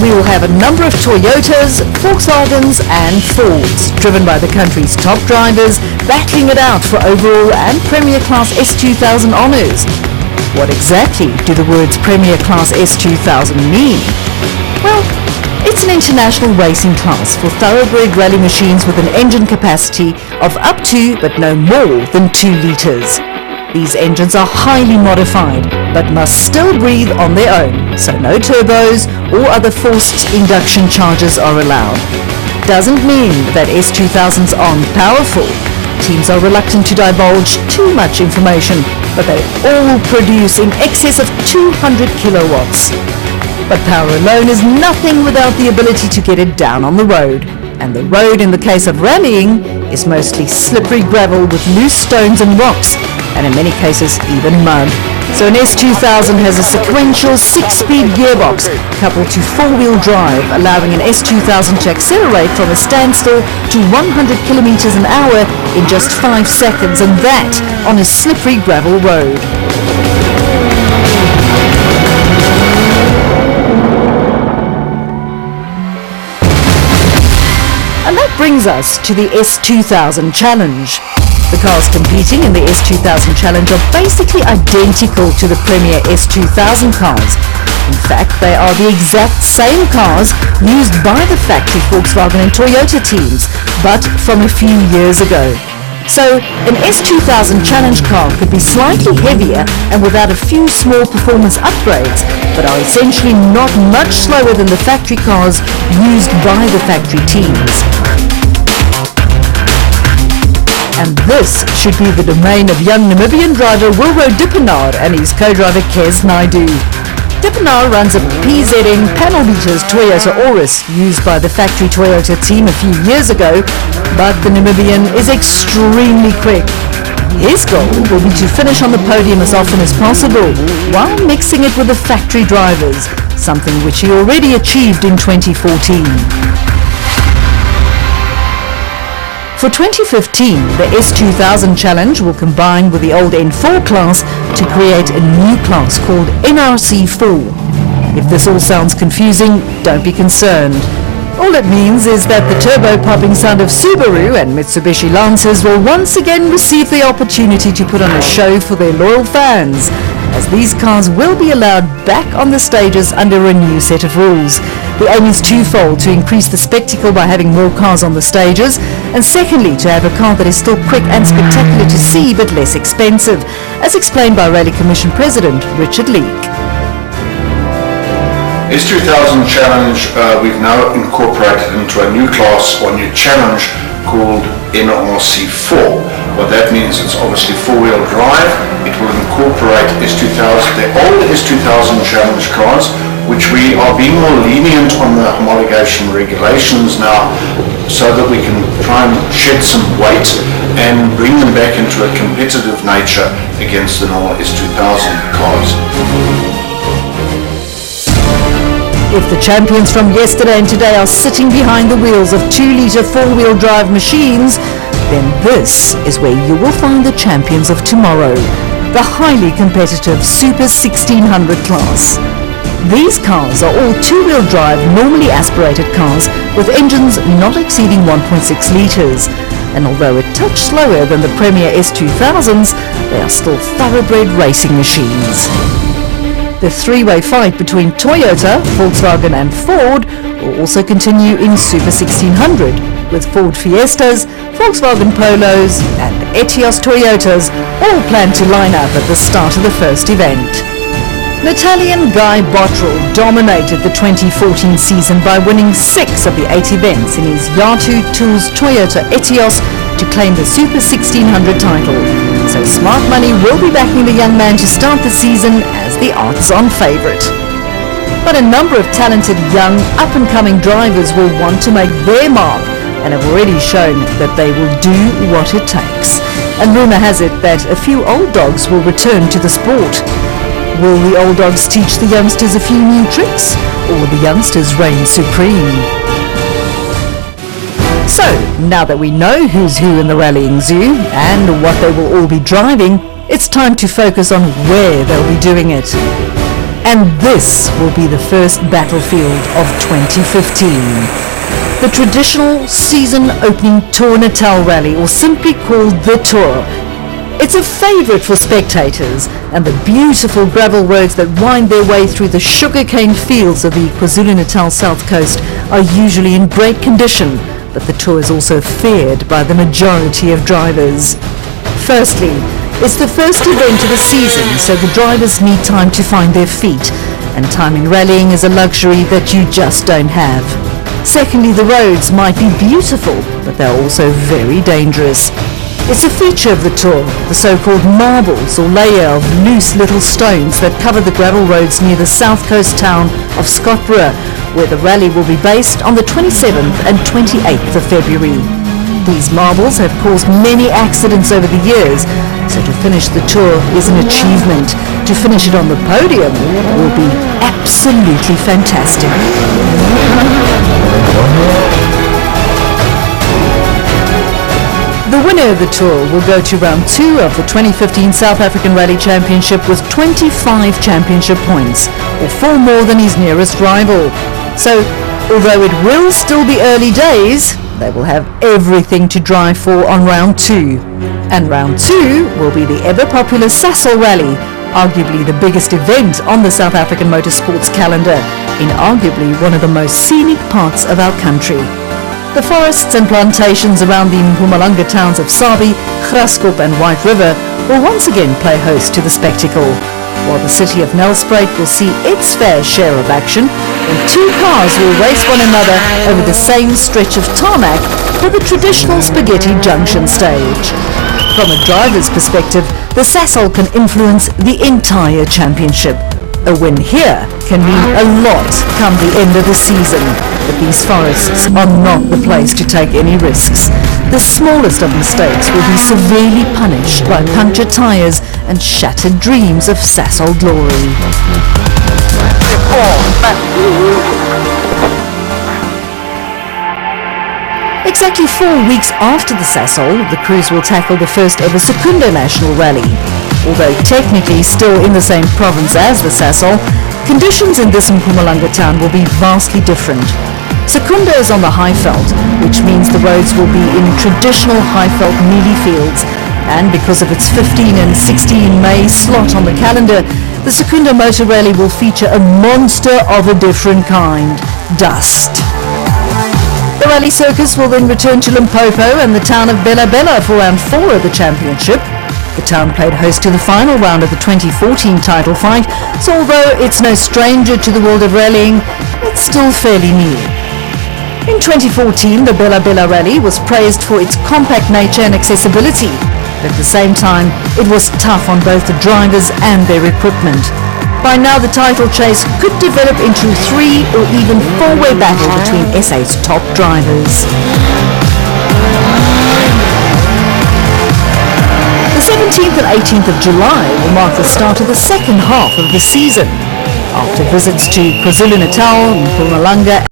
we will have a number of Toyotas, Volkswagens and Fords, driven by the country's top drivers, battling it out for overall and Premier Class S2000 honours. What exactly do the words Premier Class S2000 mean? Well, it's an international racing class for thoroughbred rally machines with an engine capacity of up to, but no more than 2 litres. These engines are highly modified, but must still breathe on their own, so no turbos or other forced induction charges are allowed. Doesn't mean that S2000s aren't powerful. Teams are reluctant to divulge too much information, but they all produce in excess of 200 kilowatts. But power alone is nothing without the ability to get it down on the road. And the road in the case of rallying is mostly slippery gravel with loose stones and rocks, and in many cases even mud. So an S2000 has a sequential 6-speed gearbox coupled to 4-wheel drive, allowing an S2000 to accelerate from a standstill to 100 kilometers an hour in just 5 seconds, and that on a slippery gravel road. And that brings us to the S2000 Challenge. The cars competing in the S2000 Challenge are basically identical to the Premier S2000 cars. In fact, they are the exact same cars used by the factory Volkswagen and Toyota teams, but from a few years ago. So, an S2000 Challenge car could be slightly heavier and without a few small performance upgrades, but are essentially not much slower than the factory cars used by the factory teams. And this should be the domain of young Namibian driver Wilro Dippenaar and his co-driver Kes Naidu. Dippenaar runs a PZN panel beaters Toyota Auris used by the factory Toyota team a few years ago, but the Namibian is extremely quick. His goal will be to finish on the podium as often as possible while mixing it with the factory drivers, something which he already achieved in 2014. For 2015, the S2000 Challenge will combine with the old N4 class to create a new class called NRC4. If this all sounds confusing, don't be concerned. All it means is that the turbo-popping sound of Subaru and Mitsubishi Lancers will once again receive the opportunity to put on a show for their loyal fans, as these cars will be allowed back on the stages under a new set of rules. The aim is twofold: to increase the spectacle by having more cars on the stages, and secondly, to have a car that is still quick and spectacular to see but less expensive, as explained by Rally Commission President Richard Leek. S2000 Challenge, we've now incorporated into a new class or new challenge called NRC4. What that means, it's obviously 4-wheel drive. It will incorporate the old S2000 Challenge cars, which we are being more lenient on the homologation regulations now, so that we can try and shed some weight and bring them back into a competitive nature against the normal S2000 cars. If the champions from yesterday and today are sitting behind the wheels of 2-litre 4-wheel drive machines, then this is where you will find the champions of tomorrow, the highly competitive Super 1600 class. These cars are all 2-wheel drive, normally aspirated cars with engines not exceeding 1.6 litres. And although a touch slower than the Premier S2000s, they are still thoroughbred racing machines. The 3-way fight between Toyota, Volkswagen and Ford will also continue in Super 1600, with Ford Fiestas, Volkswagen Polos and Etios Toyotas all planned to line up at the start of the first event. Italian Guy Bottrell dominated the 2014 season by winning 6 of the 8 events in his Yatu Tools Toyota Etios to claim the Super 1600 title. So Smart Money will be backing the young man to start the season as the odds-on favourite. But a number of talented young up-and-coming drivers will want to make their mark and have already shown that they will do what it takes. And rumour has it that a few old dogs will return to the sport. Will the old dogs teach the youngsters a few new tricks, or will the youngsters reign supreme? So, now that we know who's who in the rallying zoo and what they will all be driving, it's time to focus on where they'll be doing it. And this will be the first battlefield of 2015. The traditional season opening Tour Natal Rally, or simply called the Tour. It's a favourite for spectators, and the beautiful gravel roads that wind their way through the sugarcane fields of the KwaZulu-Natal south coast are usually in great condition, but the Tour is also feared by the majority of drivers. Firstly, it's the first event of the season, so the drivers need time to find their feet, and time in rallying is a luxury that you just don't have. Secondly, the roads might be beautiful, but they're also very dangerous. It's a feature of the Tour, the so-called marbles or layer of loose little stones that cover the gravel roads near the south coast town of Scottsboro, where the rally will be based on the 27th and 28th of February. These marbles have caused many accidents over the years, so to finish the Tour is an achievement. To finish it on the podium will be absolutely fantastic. The winner of the Tour will go to round 2 of the 2015 South African Rally Championship with 25 championship points, or 4 more than his nearest rival. So, although it will still be early days, they will have everything to drive for on round 2. And round 2 will be the ever-popular Sasol Rally, arguably the biggest event on the South African motorsports calendar, in arguably one of the most scenic parts of our country. The forests and plantations around the Mpumalanga towns of Sabi, Graskop and White River will once again play host to the spectacle, while the city of Nelspruit will see its fair share of action when 2 cars will race one another over the same stretch of tarmac for the traditional Spaghetti Junction stage. From a driver's perspective, the Sasol can influence the entire championship. A win here can mean a lot come the end of the season, but these forests are not the place to take any risks. The smallest of mistakes will be severely punished by punctured tyres and shattered dreams of Sasol glory. Exactly 4 weeks after the Sasol, the crews will tackle the first ever Secunda National Rally. Although technically still in the same province as the Sasol, conditions in this Mpumalanga town will be vastly different. Secunda is on the Highveld, which means the roads will be in traditional Highveld mealie fields, and because of its 15 and 16 May slot on the calendar, the Secunda Motor Rally will feature a monster of a different kind, dust. The rally circus will then return to Limpopo and the town of Bela Bela for round 4 of the championship. The town played host to the final round of the 2014 title fight, so although it's no stranger to the world of rallying, it's still fairly new. In 2014, the Bela Bela Rally was praised for its compact nature and accessibility, but at the same time, it was tough on both the drivers and their equipment. By now, the title chase could develop into a 3 or even 4-way battle between SA's top drivers. The 17th and 18th of July will mark the start of the second half of the season. After visits to KwaZulu-Natal, Mpumalanga